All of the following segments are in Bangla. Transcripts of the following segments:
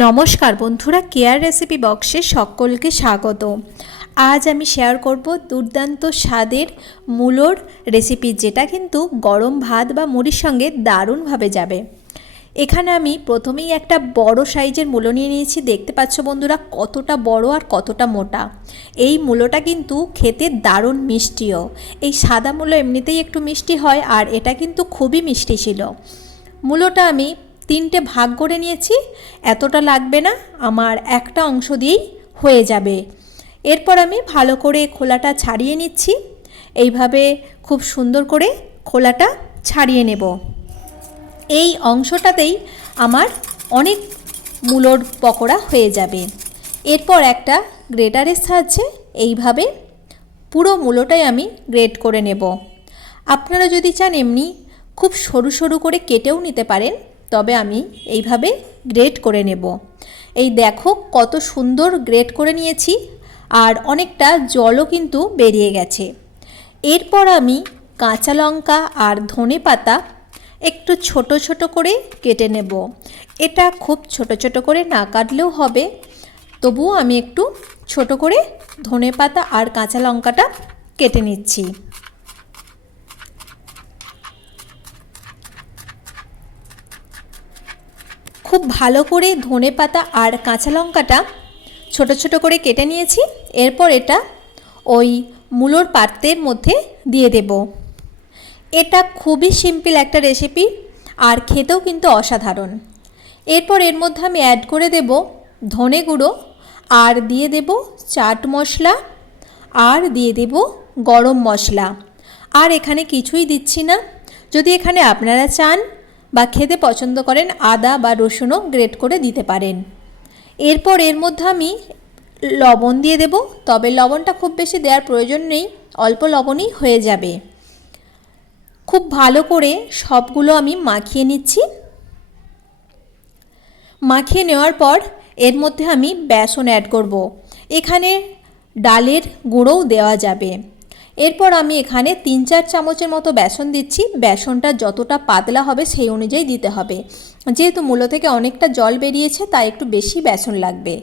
নমস্কার বন্ধুরা কেয়ার রেসিপি বক্সে সকলকে স্বাগত। আজ আমি শেয়ার করব দুর্দান্ত স্বাদের মূলোর রেসিপি যেটা কিন্তু গরম ভাত বা মুড়ির সঙ্গে দারুণভাবে যাবে। এখানে আমি প্রথমেই একটা বড় সাইজের মূলো নিয়ে নিয়েছি। দেখতে পাচ্ছ বন্ধুরা, কতটা বড় আর কতটা মোটা। এই মূলোটা কিন্তু খেতে দারুণ মিষ্টিও। এই সাদা মূলো এমনিতেই একটু মিষ্টি হয় আর এটা কিন্তু খুবই মিষ্টি ছিল। মূলোটা আমি তিনটে ভাগ করে নিয়েছি, এতটা লাগবে না, আমার একটা অংশ দিয়েই হয়ে যাবে। এরপর আমি ভালো করে খোলাটা ছাড়িয়ে নিচ্ছি। এইভাবে খুব সুন্দর করে খোলাটা ছাড়িয়ে নেব। এই অংশটাতেই আমার অনেক মূলোর পকোড়া হয়ে যাবে। এরপর একটা গ্রেটারের সাহায্যে এইভাবে পুরো মূলোটাই আমি গ্রেট করে নেব। আপনারা যদি চান এমনি খুব সরু সরু করে কেটেও নিতে পারেন তবে আমি এইভাবে গ্রেট করে নেব। এই দেখো কত সুন্দর গ্রেট করে নিয়েছি আর অনেকটা জলও কিন্তু বেরিয়ে গেছে। এরপর আমি কাঁচা লঙ্কা আর ধনে পাতা একটু ছোট ছোট করে কেটে নেব। এটা খুব ছোট ছোট করে না কাটলেও হবে। তবুও আমি একটু ছোট করে ধনে পাতা আর কাঁচা লঙ্কাটা কেটে নিচ্ছি। খুব ভালো করে ধনে পাতা আর কাঁচা লঙ্কাটা ছোট ছোট করে কেটে নিয়েছি। এরপর এটা ওই মূলোর পাত্রের মধ্যে দিয়ে দেব। এটা খুবই সিম্পল একটা রেসিপি আর খেতেও কিন্তু অসাধারণ। এরপর এর মধ্যে আমি অ্যাড করে দেব ধনে গুঁড়ো আর দিয়ে দেব চাট মশলা আর দিয়ে দেব গরম মশলা। আর এখানে কিছুই দিচ্ছি না। যদি এখানে আপনারা চান বা খেতে পছন্দ করেন আদা বা রসুনও গ্রেট করে দিতে পারেন। এরপর এর মধ্যে আমি লবণ দিয়ে দেব, তবে লবণটা খুব বেশি দেওয়ার প্রয়োজন নেই, অল্প লবণই হয়ে যাবে। খুব ভালো করে সবগুলো আমি মাখিয়ে নিচ্ছি। মাখিয়ে নেওয়ার পর এর মধ্যে আমি বেসন অ্যাড করব। এখানে ডালের গুঁড়োও দেওয়া যাবে। এরপর আমি এখানে তিন চার চামচের মতো বেসন দিচ্ছি। বেসনটা যতটা পাতলা হবে সেই অনুযায়ী দিতে হবে। যেহেতু মূলো থেকে অনেকটা জল বেরিয়েছে, তাই একটু বেশি বেসন লাগবে।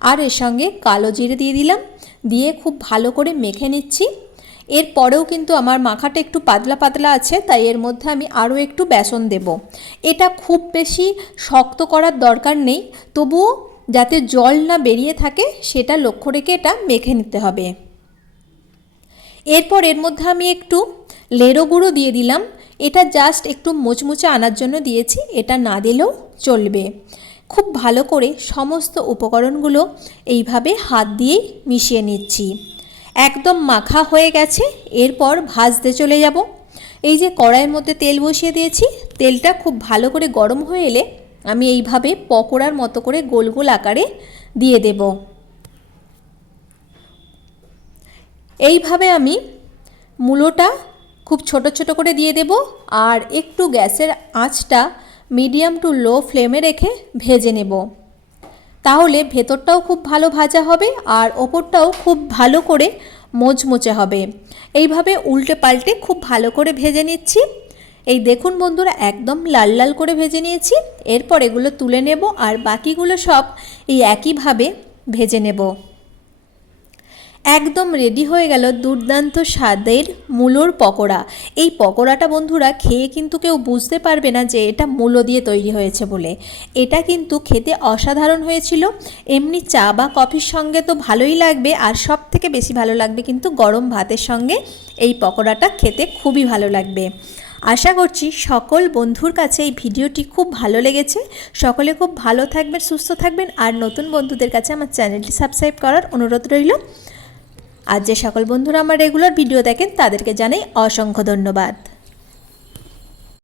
আর এর সঙ্গে কালো জিরে দিয়ে দিলাম। দিয়ে খুব ভালো করে মেখে নিচ্ছি। এরপরেও কিন্তু আমার মাখাটা একটু পাতলা পাতলা আছে, তাই এর মধ্যে আমি আরও একটু বেসন দেব। এটা খুব বেশি শক্ত করার দরকার নেই। তবুও যাতে জল না বেরিয়ে থাকে, সেটা লক্ষ্য রেখে এটা মেখে নিতে হবে। এরপর এর মধ্যে আমি একটু লেরো গুঁড়ো দিয়ে দিলাম। এটা জাস্ট একটু মোচমুচে আনার জন্য দিয়েছি। এটা না দিলেও চলবে। খুব ভালো করে সমস্ত উপকরণগুলো এইভাবে হাত দিয়েই মিশিয়ে নিচ্ছি। একদম মাখা হয়ে গেছে। এরপর ভাজতে চলে যাব। এই যে কড়াইয়ের মধ্যে তেল বসিয়ে দিয়েছি, তেলটা খুব ভালো করে গরম হয়ে এলে আমি এইভাবে পকোড়ার মতো করে গোল গোল আকারে দিয়ে দেব। এইভাবে আমি মূলোটা খুব ছোট ছোট করে দিয়ে দেব আর একটু গ্যাসের আঁচটা মিডিয়াম টু লো ফ্লেমে রেখে ভেজে নেব। তাহলে ভেতরটাও খুব ভালো ভাজা হবে আর ওপরটাও খুব ভালো করে মোচমোচে হবে। এইভাবে উল্টে পাল্টে খুব ভালো করে ভেজে নিচ্ছি। এই দেখুন বন্ধুরা, একদম লাল লাল করে ভেজে নিয়েছি। এরপর এগুলো তুলে নেব আর বাকিগুলো সব এই একইভাবে ভেজে নেব। একদম রেডি হয়ে গেল দুর্দান্ত স্বাদের মূলোর পকোড়া। এই পকোড়াটা বন্ধুরা খেয়ে কিন্তু কেউ বুঝতে পারবে না যে এটা মূলো দিয়ে তৈরি হয়েছে বলে। এটা কিন্তু খেতে অসাধারণ হয়েছিল। এমনি চা বা কফির সঙ্গে তো ভালোই লাগবে আর সব থেকে বেশি ভালো লাগবে কিন্তু গরম ভাতের সঙ্গে এই পকোড়াটা খেতে খুবই ভালো লাগবে। আশা করছি সকল বন্ধুর কাছে এই ভিডিওটি খুব ভালো লেগেছে। সকলে খুব ভালো থাকবেন, সুস্থ থাকবেন আর নতুন বন্ধুদের কাছে আমার চ্যানেলটি সাবস্ক্রাইব করার অনুরোধ রইল। আর যে সকল বন্ধুরা আমার রেগুলার ভিডিও দেখেন তাদেরকে জানাই অসংখ্য ধন্যবাদ।